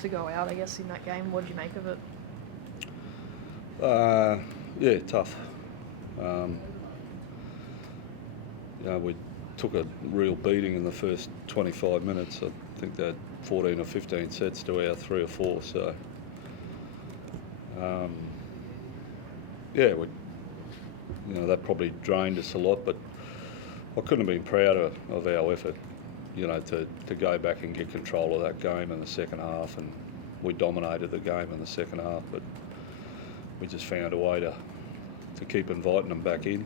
to go out, I guess, in that game. What did you make of it? Yeah, tough. We took a real beating in the first 25 minutes. I think they had 14 or 15 sets to our 3 or 4. So, that probably drained us a lot. But I couldn't have been prouder of our effort. To go back and get control of that game in the second half, and we dominated the game in the second half. But we just found a way to keep inviting them back in.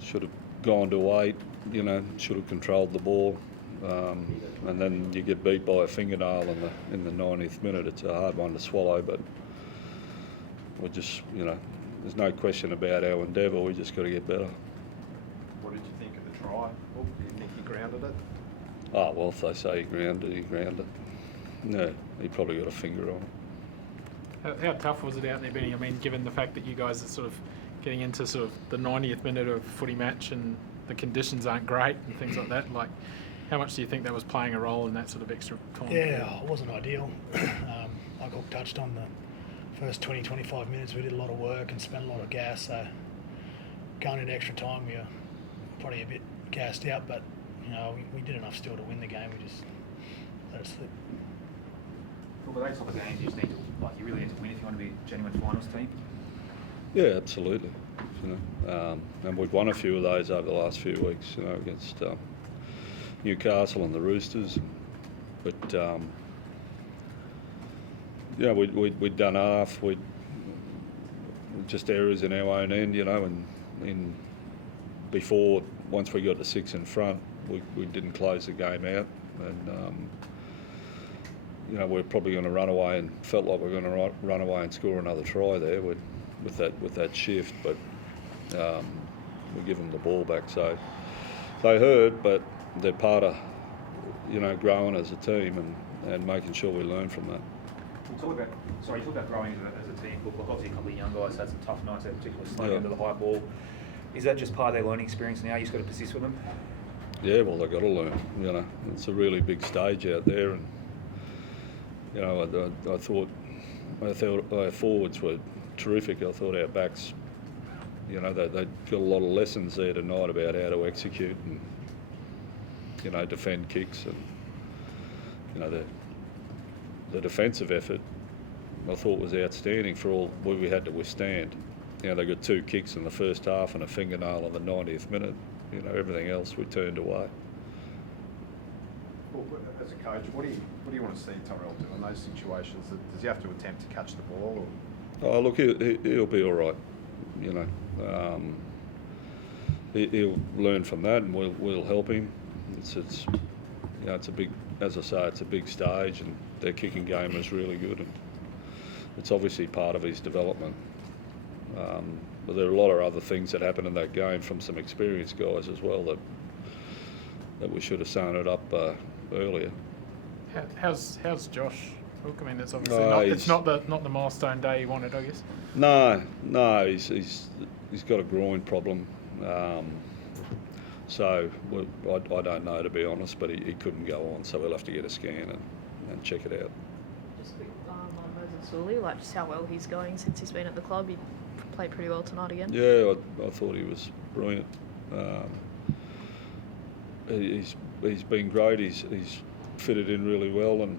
Should have gone to 8, should have controlled the ball. And then you get beat by a fingernail in the 90th minute. It's a hard one to swallow, but we just, there's no question about our endeavour. We just got to get better. What did you think of the try? Do you think he grounded it? Oh, well, if they say he grounded it. No, he probably got a finger on it. How tough was it out there, Benny? I mean, given the fact that you guys are sort of getting into sort of the 90th minute of a footy match and the conditions aren't great and things like that, like how much do you think that was playing a role in that sort of extra time? Yeah, it wasn't ideal. Like Hook touched on, the first 20-25 minutes we did a lot of work and spent a lot of gas, so going into extra time we were probably a bit gassed out, but we did enough still to win the game. We just let it slip. Well, those type of games you just need to, you really need to win if you want to be a genuine finals team. Yeah, absolutely. And we've won a few of those over the last few weeks, against Newcastle and the Roosters. But we'd done half. We'd just errors in our own end, and before, once we got to 6 in front, we didn't close the game out, and we're probably going to run away, and felt like we were going to run away and score another try there with that shift, but we give them the ball back. So they hurt, but they're part of growing as a team and making sure we learn from that. You talk about growing as a team. Look, obviously a couple of young guys had some tough nights, particularly slowing into the high ball. Is that just part of their learning experience now? You just got to persist with them? Yeah, well, they've got to learn. It's a really big stage out there, and I thought our forwards were terrific. I thought our backs, they got a lot of lessons there tonight about how to execute and defend kicks, and the defensive effort I thought was outstanding for all we had to withstand. They got 2 kicks in the first half and a fingernail in the 90th minute. Everything else we turned away. Well, as a coach, what do you want to see Tyrell do in those situations? Does he have to attempt to catch the ball? Or? Oh, look, he'll be all right. He'll learn from that, and we'll help him. It's a big, as I say, it's a big stage, and their kicking game is really good, and it's obviously part of his development. But there are a lot of other things that happened in that game from some experienced guys as well that we should have sewn it up earlier. How's Josh? Look, I mean, it's obviously not the milestone day he wanted, I guess. No, he's got a groin problem. So I don't know, to be honest, but he couldn't go on, so we'll have to get a scan and check it out. Just quick on Moses Sully, just how well he's going since he's been at the club. He played pretty well tonight again. Yeah, I thought he was brilliant. He's been great. He's fitted in really well, and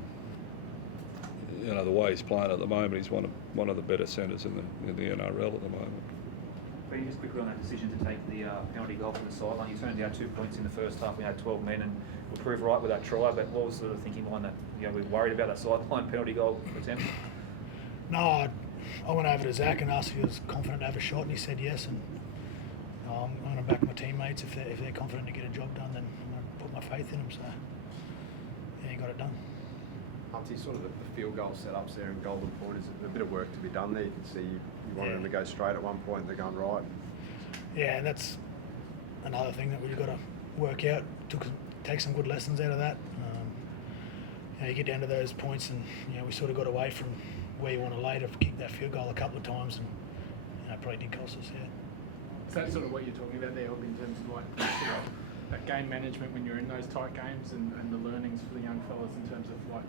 the way he's playing at the moment, he's one of the better centres in the NRL at the moment. But just quickly on that decision to take the penalty goal from the sideline, you turned down 2 points in the first half. We had 12 men, and we proved right with that try. But what was sort of thinking behind that? We're worried about that sideline penalty goal attempt. No, I went over to Zach and asked if he was confident to have a shot, and he said yes. And I'm going to back my teammates if they're confident to get a job done. Then I'm going to put my faith in them. So yeah, he got it done. Hunty, sort of the field goal setups there in Golden Point, is a bit of work to be done there. You can see you wanted them to go straight at one point, and they're going right. Yeah, and that's another thing that we've got to work out. Take some good lessons out of that. You get down to those points, and we sort of got away from where you want to lay to kick that field goal a couple of times, and it probably did cost us. Yeah. Is that sort of what you're talking about there, in terms of that game management when you're in those tight games and the learnings for the young fellas, in terms of like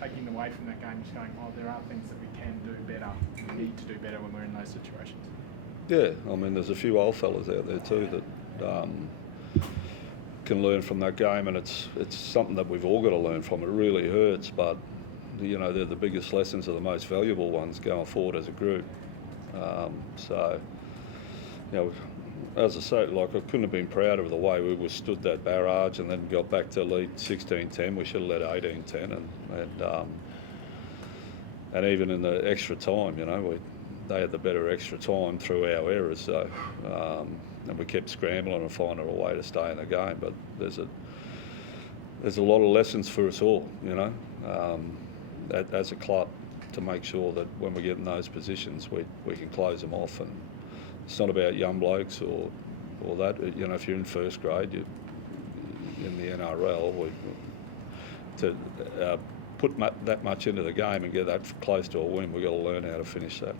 taking away from that game, just going, oh, there are things that we can do better, we need to do better when we're in those situations? Yeah, I mean, there's a few old fellas out there too that can learn from that game, and it's something that we've all got to learn from. It really hurts, but you know, they're the biggest lessons, are the most valuable ones going forward as a group. So, you know, as I say, like, I couldn't have been prouder of the way we withstood that barrage and then got back to lead 16-10. We should have led 18-10, and even in the extra time, you know, they had the better extra time through our errors. So, and we kept scrambling and finding a way to stay in the game. But there's a lot of lessons for us all, you know, as a club, to make sure that when we get in those positions, we can close them off. And it's not about young blokes or that. You know, if you're in first grade, in the NRL, to put that much into the game and get that close to a win, we've got to learn how to finish that.